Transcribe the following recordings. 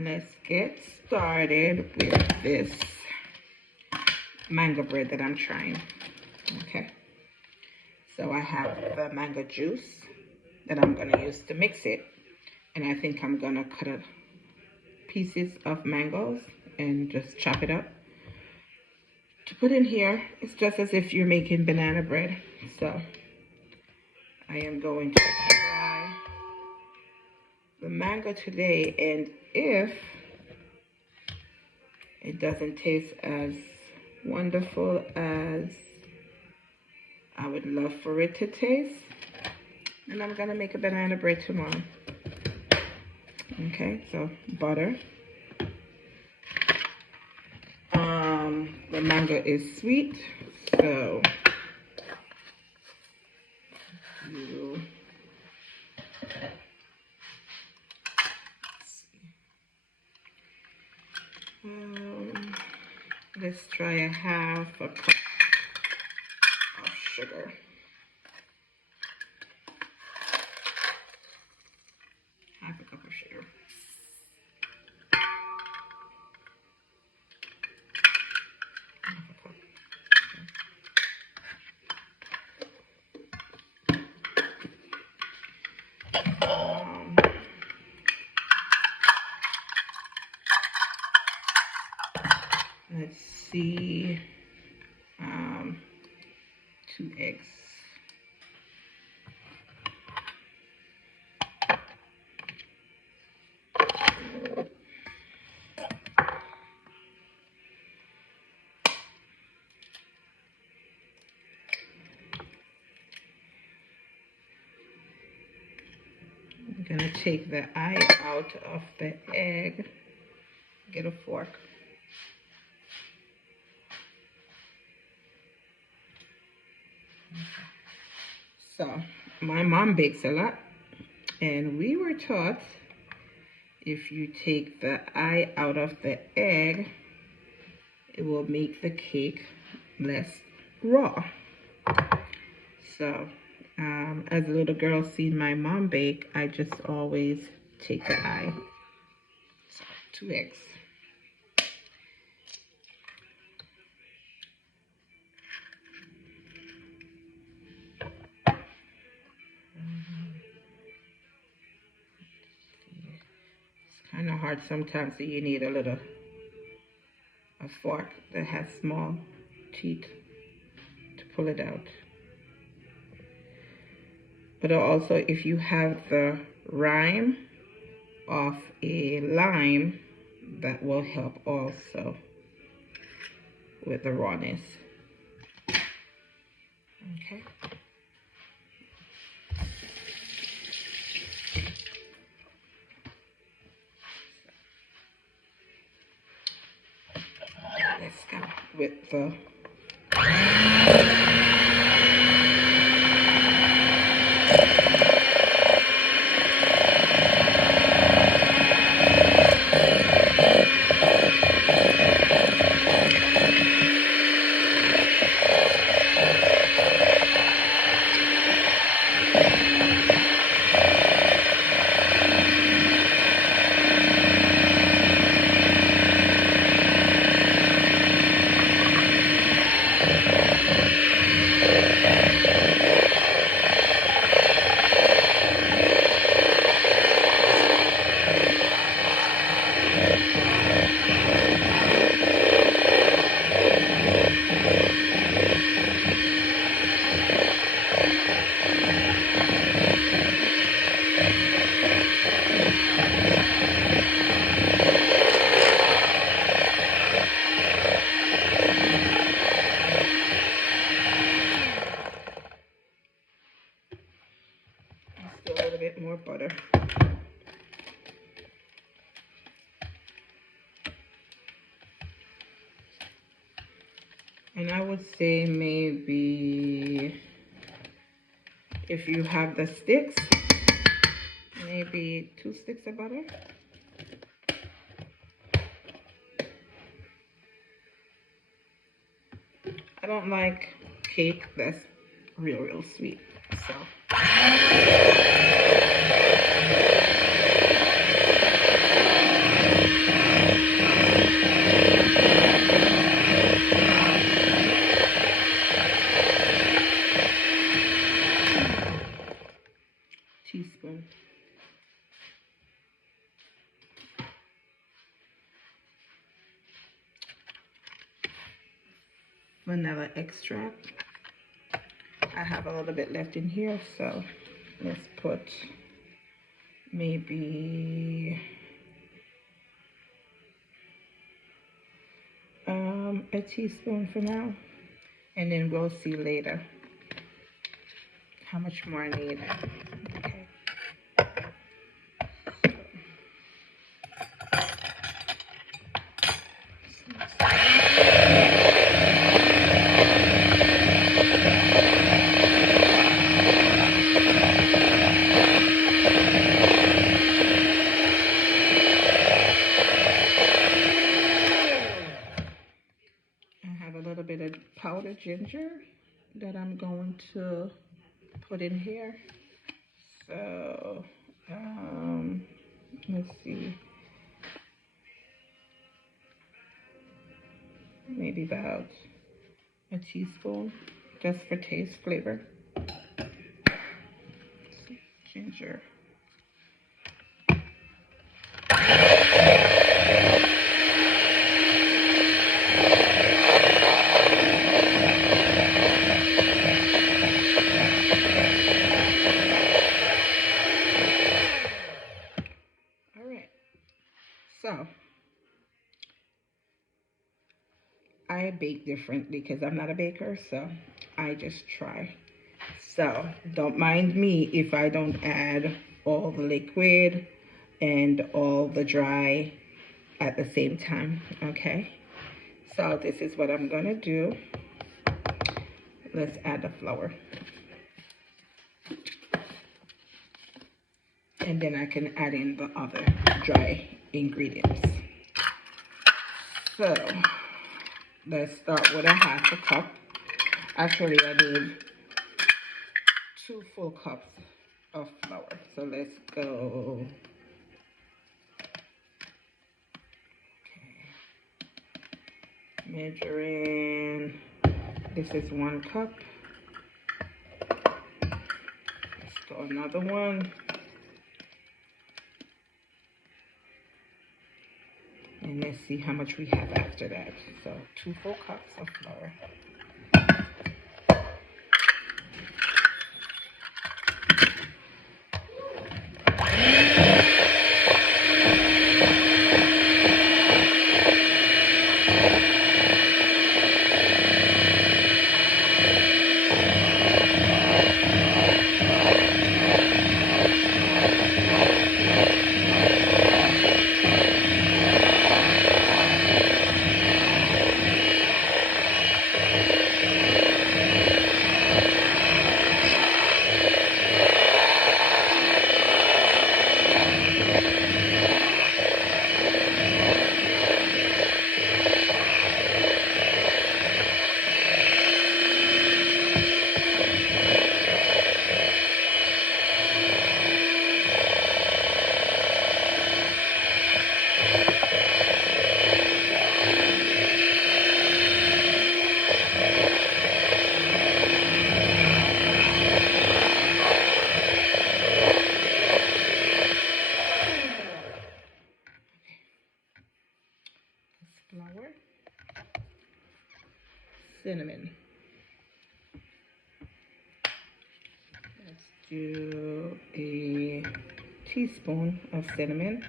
Let's get started with this mango bread that I'm trying. Okay, so I have the mango juice that I'm gonna use to mix it, and I think I'm gonna cut pieces of mangoes and just chop it up to put in here. It's just as if you're making banana bread. So I am going to try the mango today, and if it doesn't taste as wonderful as I would love for it to taste, and I'm gonna make a banana bread tomorrow. Okay, so butter. The mango is sweet, so let's try a half a cup of sugar. Half a cup of sugar. Let's see, 2 eggs. I'm gonna take the eye out of the egg. Get a fork. So my mom bakes a lot, and we were taught if you take the eye out of the egg, it will make the cake less raw. So as a little girl seeing my mom bake, I just always take the eye. So 2 eggs. It's kind of hard sometimes, so you need a fork that has small teeth to pull it out. But also, if you have the rind of a lime, that will help also with the rawness. Okay. Let's go with the more butter. And I would say maybe if you have the sticks, maybe 2 sticks of butter. I don't like cake that's real sweet, so. vanilla extract. I have a little bit left in here, so let's put maybe a teaspoon for now, and then we'll see later how much more I need. Okay. Powdered ginger that I'm going to put in here. So let's see, maybe about a teaspoon, just for taste, flavor. Ginger. So I bake differently because I'm not a baker, so I just try. So don't mind me if I don't add all the liquid and all the dry at the same time, okay? So this is what I'm gonna do. Let's add the flour. And then I can add in the other dry ingredients. So let's start with a half a cup. Actually, I need 2 full cups of flour. So let's go. Okay. Measuring. This is 1 cup. Let's go another one. And let's see how much we have after that. So 2 full cups of flour. Flour, cinnamon. Let's do a teaspoon of cinnamon.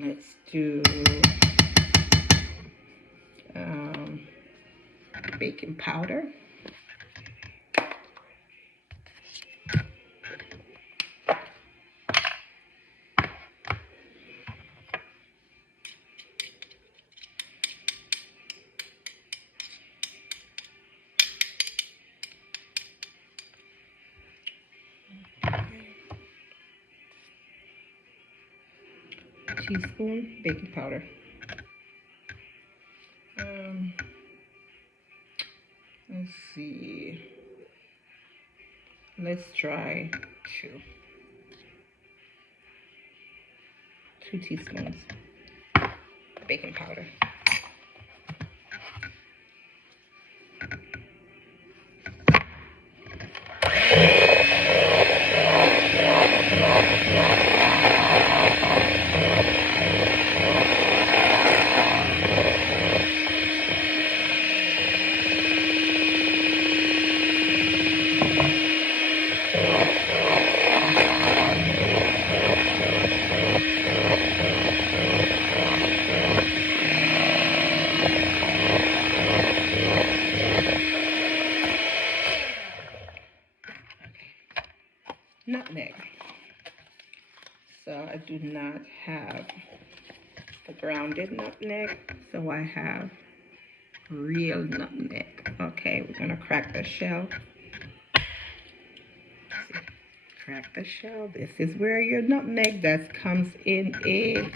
Let's do baking powder. Teaspoon baking powder. Let's see. Let's try 2 teaspoons baking powder. nutmeg. So I do not have the grounded nutmeg, so I have real nutmeg. Okay, we're gonna crack the shell. See, crack the shell. This is where your nutmeg that comes in a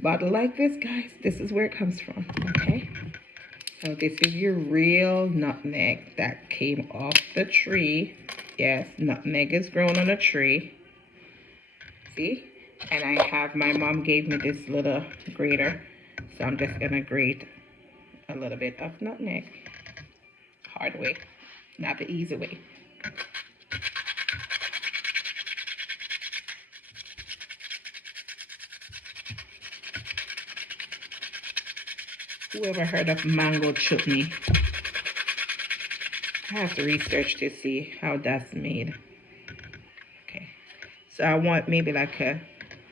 bottle like this, guys. This is where it comes from. Okay, so this is your real nutmeg that came off the tree. Yes, nutmeg is grown on a tree. See? And I have, my mom gave me this little grater, so I'm just gonna grate a little bit of nutmeg. Hard way, not the easy way. Whoever heard of mango chutney? I have to research to see how that's made. Okay, so I want maybe like a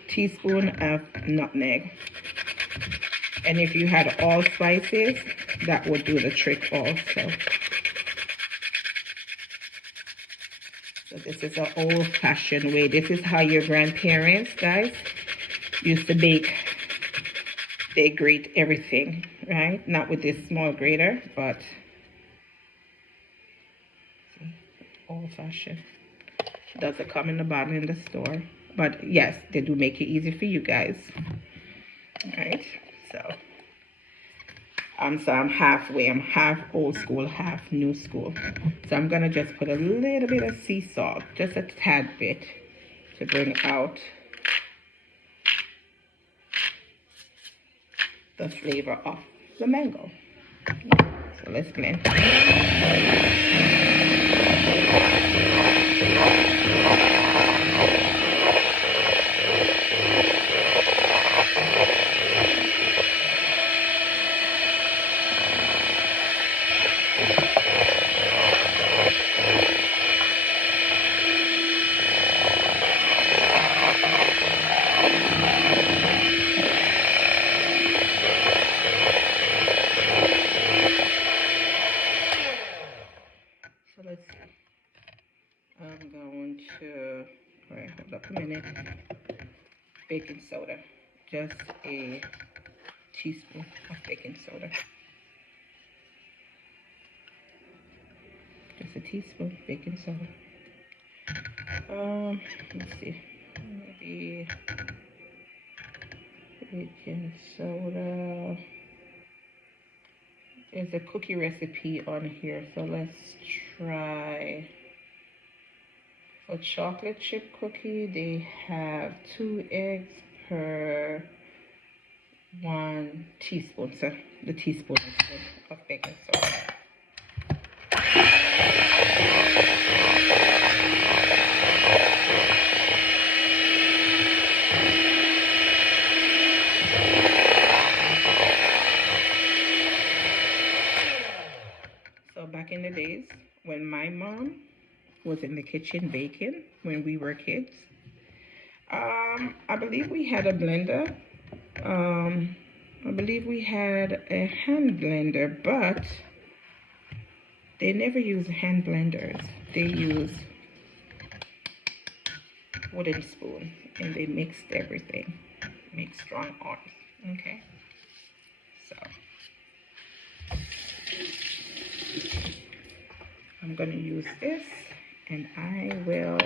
teaspoon of nutmeg. And if you had all spices, that would do the trick also. So this is an old-fashioned way. This is how your grandparents, guys, used to bake. They grate everything, right? Not with this small grater, but old-fashioned. Doesn't come in the bottle in the store. But yes, they do make it easy for you guys. All right, so I'm halfway. I'm half old school, half new school. So I'm gonna just put a little bit of sea salt, just a tad bit, to bring out the flavor of the mango. So let's blend. So let's see. I'm going to, all right, hold up a minute. Baking soda, just a teaspoon of baking soda. Just a teaspoon baking soda. Let's see, maybe baking soda. There's a cookie recipe on here, so let's try. For chocolate chip cookie, they have 2 eggs per 1 teaspoon. So the teaspoon is good of baking soda. So back in the days when my mom was in the kitchen baking, when we were kids, I believe we had a blender. I believe we had a hand blender, but they never use hand blenders. They use wooden spoon, and they mixed everything, make strong oil. Okay, so I'm gonna use this, and I will,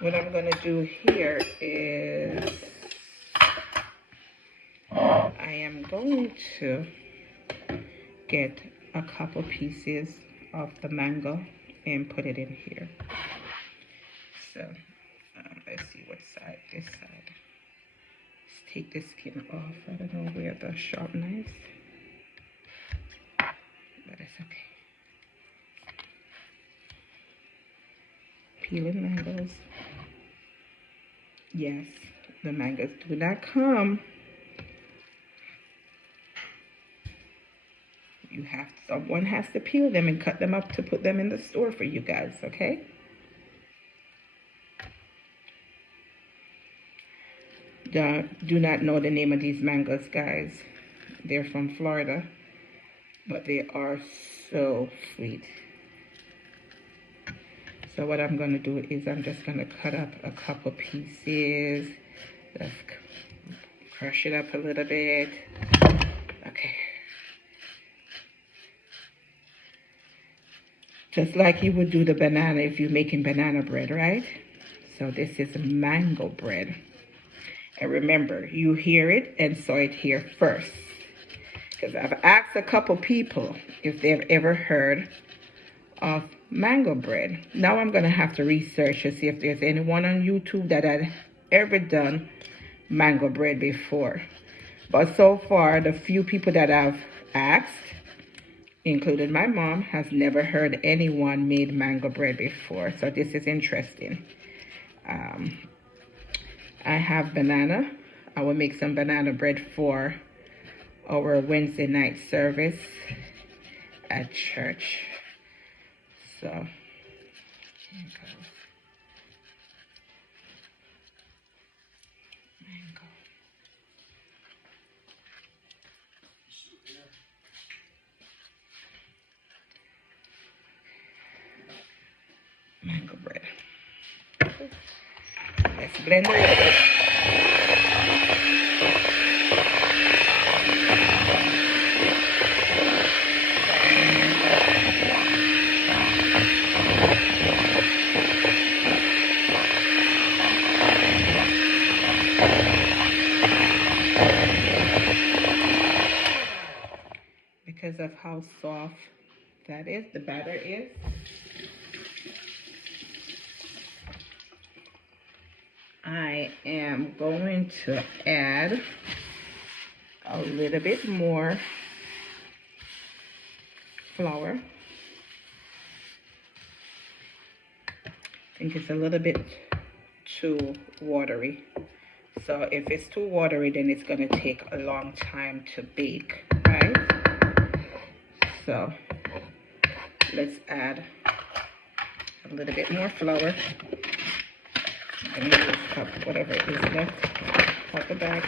what I'm gonna do here is I am going to get a couple pieces of the mango and put it in here. So let's see what side, this side. Let's take the skin off. I don't know where the sharp knife, but it's okay. Peeling mangoes. Yes, the mangoes do not come. You have, someone has to peel them and cut them up to put them in the store for you guys, okay? Do not know the name of these mangoes, guys. They're from Florida, but they are so sweet. So what I'm going to do is I'm just going to cut up a couple pieces. Just crush it up a little bit. Okay. Just like you would do the banana if you're making banana bread, right? So this is mango bread. And remember, you hear it and saw it here first. Because I've asked a couple people if they've ever heard of mango bread. Now I'm going to have to research to see if there's anyone on YouTube that had ever done mango bread before. But so far, the few people that I've asked, including my mom, has never heard anyone made mango bread before. So this is interesting. I have banana. I will make some banana bread for our Wednesday night service at church. So, here it goes. Mango bread. Let's blend it a little bit. Because of how soft that is, the batter is. I am going to add a little bit more flour. I think it's a little bit too watery. So if it's too watery, then it's going to take a long time to bake, right? So let's add a little bit more flour. I'm going to use cup, whatever it is left out the bag.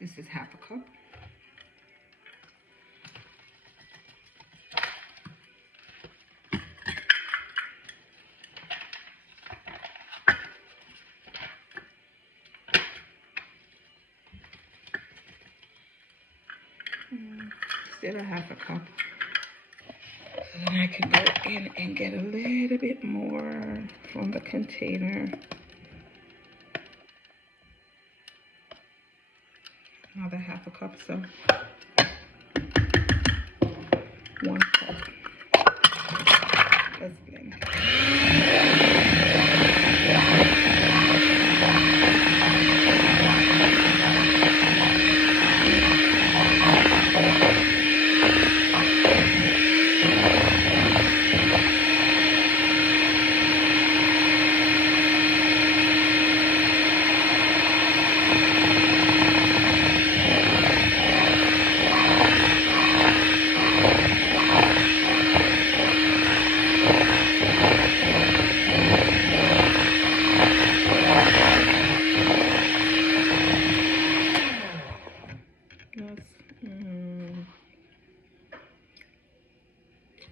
This is half a cup. Still a half a cup. And then I can go in and get a little bit more from the container. Another half a cup, so 1 cup. Let's blend.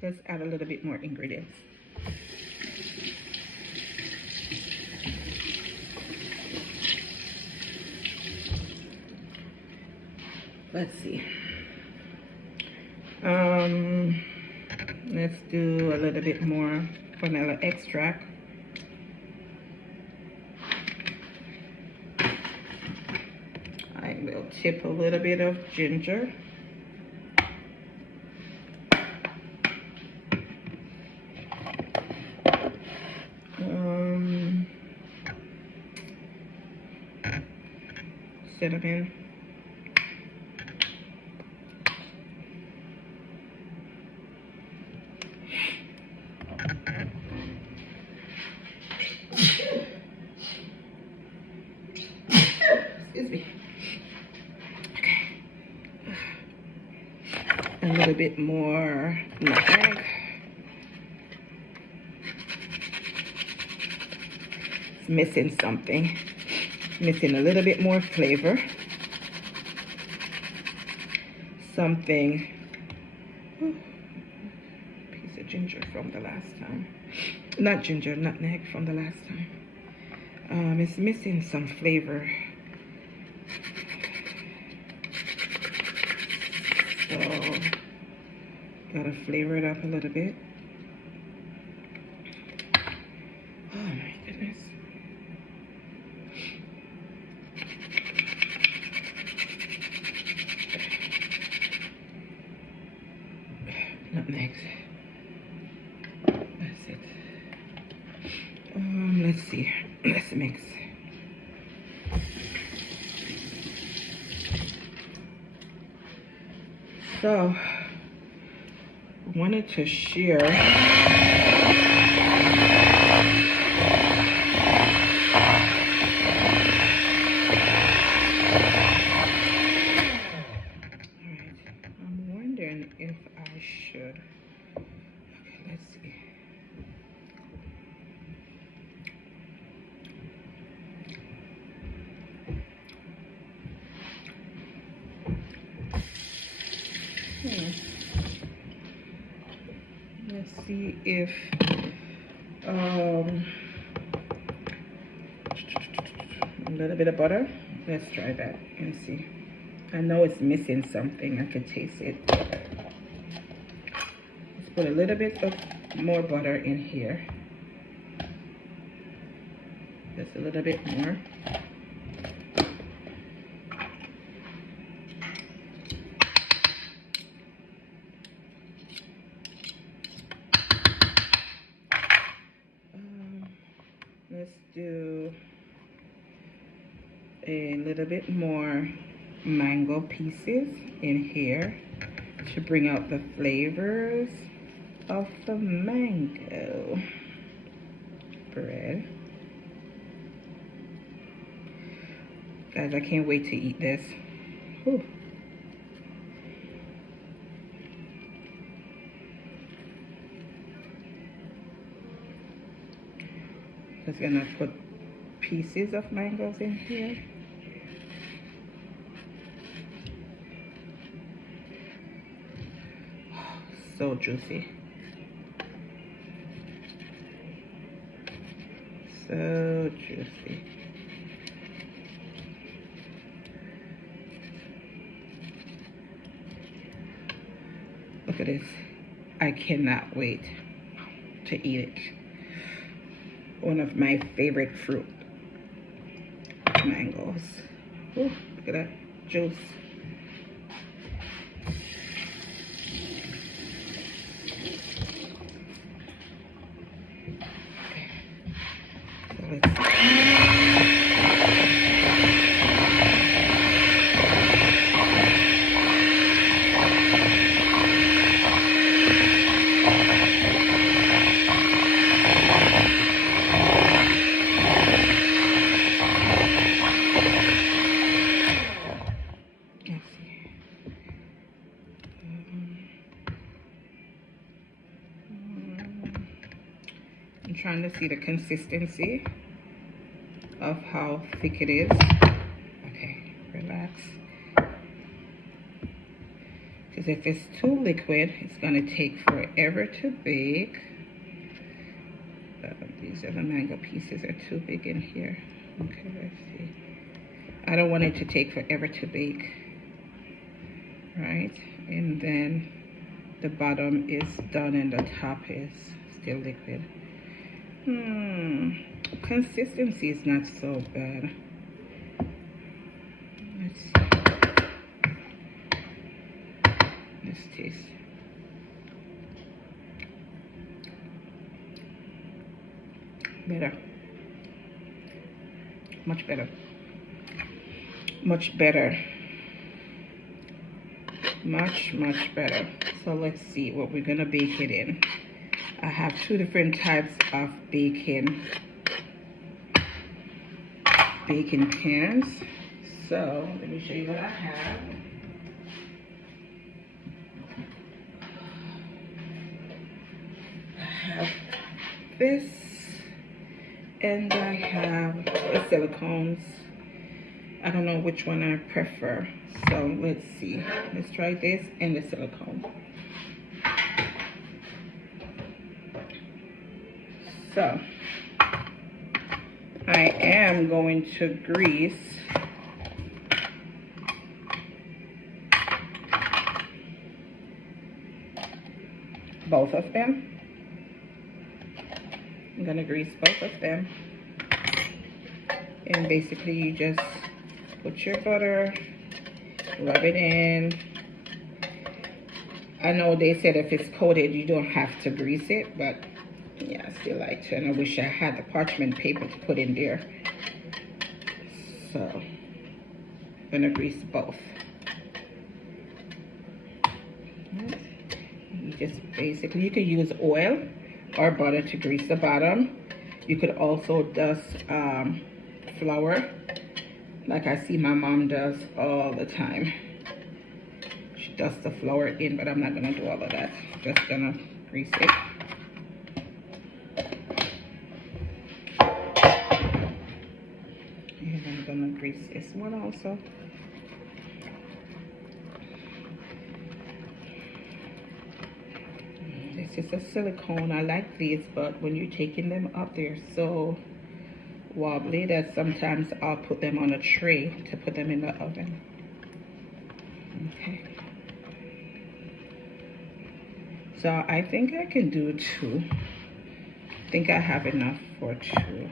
Let's add a little bit more ingredients. Let's see. Let's do a little bit more vanilla extract. I will tip a little bit of ginger. Cinnamon. Excuse me. Okay. A little bit more nutmeg. It's missing something. missing a little bit more flavor. Something, piece of ginger from the last time. Not ginger, nutmeg from the last time. It's missing some flavor. So, gotta flavor it up a little bit. Oh my goodness. Nutmeg. That's it. Let's see. Let's mix. So, wanted to share I'm wondering if I should. Okay, let's see. Let's see if a little bit of butter. Let's try that and see. I know it's missing something. I can taste it. Let's put a little bit of more butter in here. Just a little bit more. Let's do a little bit more mango pieces in here to bring out the flavors of the mango bread. Guys, I can't wait to eat this. Whew. Just gonna put pieces of mangoes in here. So juicy. So juicy. Look at this. I cannot wait to eat it. One of my favorite fruit, mangoes. Ooh, look at that juice. Okay. So I'm trying to see the consistency of how thick it is. Okay, relax. Because if it's too liquid, it's gonna take forever to bake. These other mango pieces are too big in here. Okay, let's see. I don't want it to take forever to bake. Right? And then the bottom is done and the top is still liquid. Consistency is not so bad. Let's see. Let's taste. Better. Much better. Much better. Much better. So let's see what we're gonna bake it in. I have two different types of baking pans. So let me show you what I have. I have this, and I have the silicones. I don't know which one I prefer. So let's see. Let's try this and the silicone. So I am going to grease both of them. I'm gonna grease both of them. And basically you just put your butter, rub it in. I know they said if it's coated you don't have to grease it, but yeah, I still like to, and I wish I had the parchment paper to put in there. So I'm gonna grease both. You just basically, you could use oil or butter to grease the bottom. You could also dust flour, like I see my mom does all the time. She dusts the flour in, but I'm not gonna do all of that. Just gonna grease it. And I'm gonna grease this one also. This is a silicone. I like these, but when you're taking them up, they're so wobbly that sometimes I'll put them on a tray to put them in the oven. Okay. So I think I can do 2. I think I have enough for 2.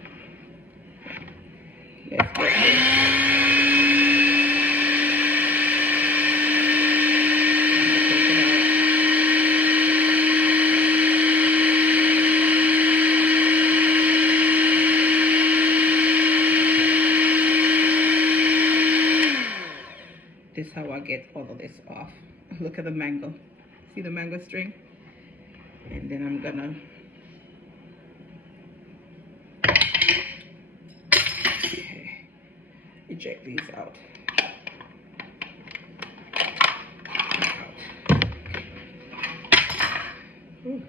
Let's get this. This is how I get all of this off. Look at the mango. See the mango string? And then I'm gonna eject these out. Ooh.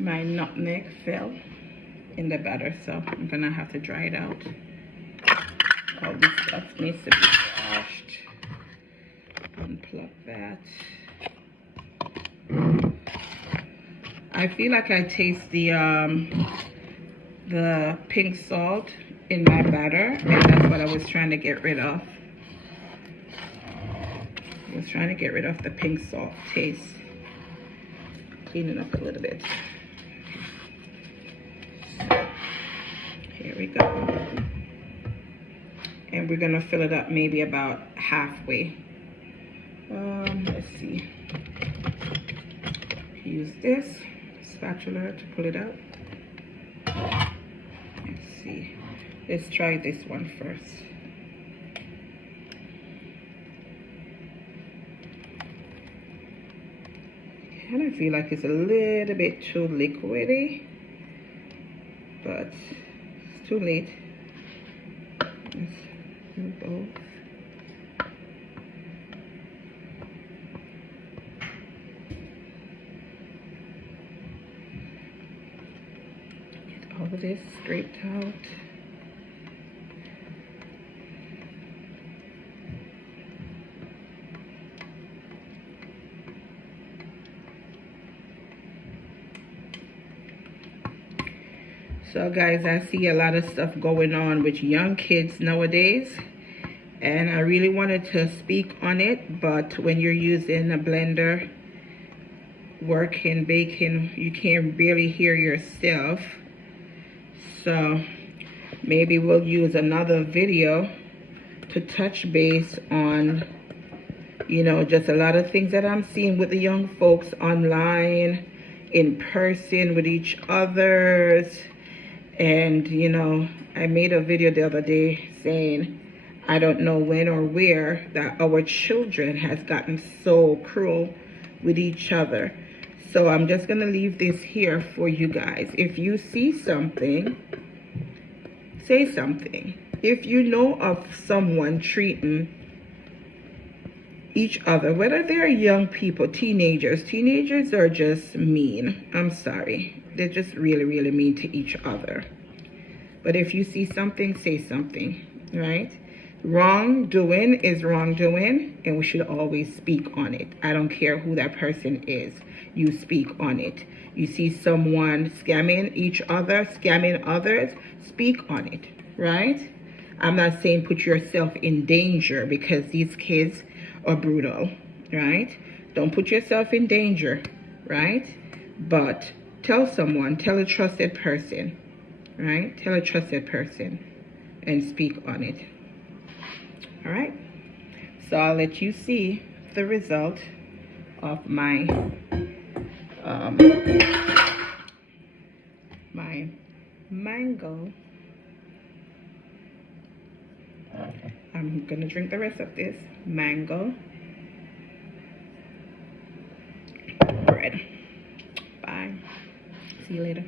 My nutmeg fell in the batter, so I'm gonna have to dry it out. All this stuff needs to be washed. Unplug that. I feel like I taste the pink salt in my batter, and that's what I was trying to get rid of. I was trying to get rid of the pink salt taste. Clean it up a little bit. Here we go. And we're gonna fill it up maybe about halfway. Let's see. Use this spatula to pull it out. Let's see. Let's try this one first. And I feel like it's a little bit too liquidy, but it's too late. Let's do both. Get all of this scraped out. So guys, I see a lot of stuff going on with young kids nowadays, and I really wanted to speak on it, but when you're using a blender, working, baking, you can barely hear yourself. So maybe we'll use another video to touch base on, you know, just a lot of things that I'm seeing with the young folks online, in person, with each others. And, you know, I made a video the other day saying, I don't know when or where that our children has gotten so cruel with each other. So I'm just going to leave this here for you guys. If you see something, say something. if you know of someone treating each other, whether they're young people, teenagers are just mean. I'm sorry. They're just really, really mean to each other. But if you see something, say something, right? Wrongdoing is wrongdoing, and we should always speak on it. I don't care who that person is. You speak on it. You see someone scamming each other, scamming others, speak on it, right? I'm not saying put yourself in danger, because these kids are brutal, right? Don't put yourself in danger, right? But tell someone, tell a trusted person, right? Tell a trusted person and speak on it. All right. So I'll let you see the result of my my mango. I'm gonna drink the rest of this mango bread. Bye. See you later.